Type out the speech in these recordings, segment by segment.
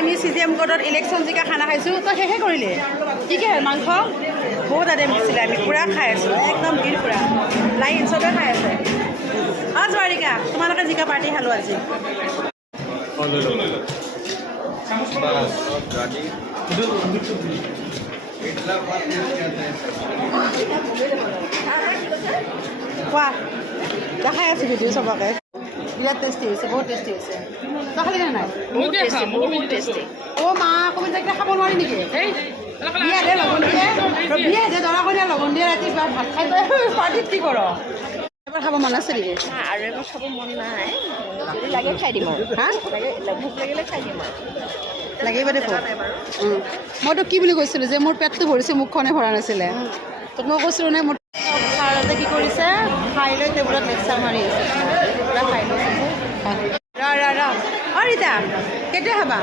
আমি CGM কোৰ্টত election জিকা খানা খাইছোঁ তই শেষে কৰিলি কি কি মাংস বহুত আদেম দিছিলে আমি পূৰা খাই আছোঁ একদম ভিৰ পূৰা লাইন চবে খাই আছে জোৱাৰিকা তোমালোকে জিকা পাৰ্টি খালোঁ আজি কোৱা দেখাই আছোঁ ভিডিঅ' চবকে বিৰাট টেষ্টি হৈছে বহুত টেষ্টি হৈছে তই খালি নাই বহুত টেষ্টি অ' মা কবিতা কিবা খাব নোৱাৰি নেকি বিয়া দে লগন দিয়ে বিয়া দে দৰা কইনা লগন দিয়ে ৰাতি ভাত খাই পাৰ্টিত কি কৰ এবাৰ খাব মন আছে নেকি আৰু এবাৰ খাব মন নাই যদি লাগে খাই দিম আৰু হা ভোক লাগিলে খাই দিম আৰু লাগিব দে মই তোক কি বুলি কৈছিলোঁ যে মোৰ পেটটো ভৰিছে মুখখনে ভৰা নাছিলে তোক মই কৈছিলোঁ নে মোৰ ছাৰতে কি কৰিছে খাই লৈ টেবুলত লেকচাৰ মাৰি আছে পূৰা খাই লৈছে ৰ অ' ৰীতা কেতিয়া খাবা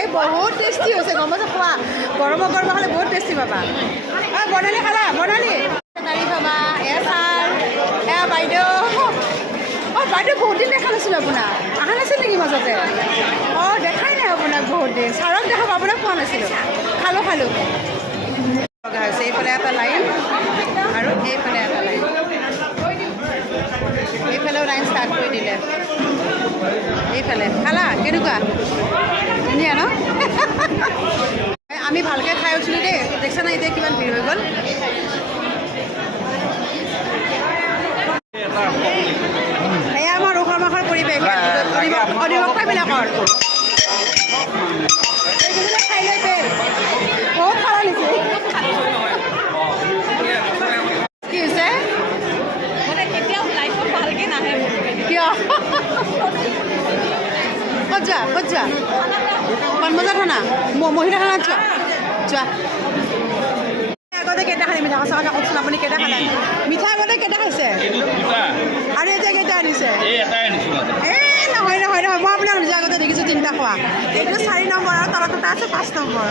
এই বহুত টেষ্টি হৈছে গম পাইছা খোৱা গৰমে গৰমে খালে বহুত টেষ্টি পাবা অঁ বৰ্ণালী খালা বৰ্ণালী দালি খাবা এয়া ছাৰ এয়া বাইদেউ অঁ বাইদেউ বহুত দিন দেখা নাছিলোঁ আপোনাক অহা নাছিল নেকি মাজতে অঁ দেখাই নাই আপোনাক বহুত দিন ছাৰক দেখাব আপোনাক পোৱা নাছিলোঁ খালোঁ লগা হৈছে এইফালে এটা লাইন আৰু এইফালে এটা লাইন এইফালেও লাইন ষ্টাৰ্ট কৰি দিলে এইফালে খালা কেনেকুৱা ধুনীয়া ন আমি ভালকৈ খাই উঠিলোঁ দেই দেখিছা নাই এতিয়া কিমান ভিৰ হৈ গ'ল এয়া আমাৰ উখৰ মাখৰ পৰিৱেশ অধিবক্তাবিলাকৰ খাই লৈ পেল বহুত খালা নেকি কি হৈছে মানে কেতিয়াও লাইফত ভালকৈ নাহে কিয় ক'ত যোৱা পাণবজাৰ থানা মহিলা থানাত যোৱা আগতে কেইটা খালে মিঠা সঁচা কথা কওকচোন আপুনি কেইটা খালে মিঠা আগতে কেইটা খাইছে আৰু এতিয়া কেইটা আনিছে এই নহয় মই আপোনাৰ নিজৰ আগতে দেখিছোঁ 3টা খোৱা এইটো 4 নম্বৰ আৰু তলত এটা আছে 5 নম্বৰ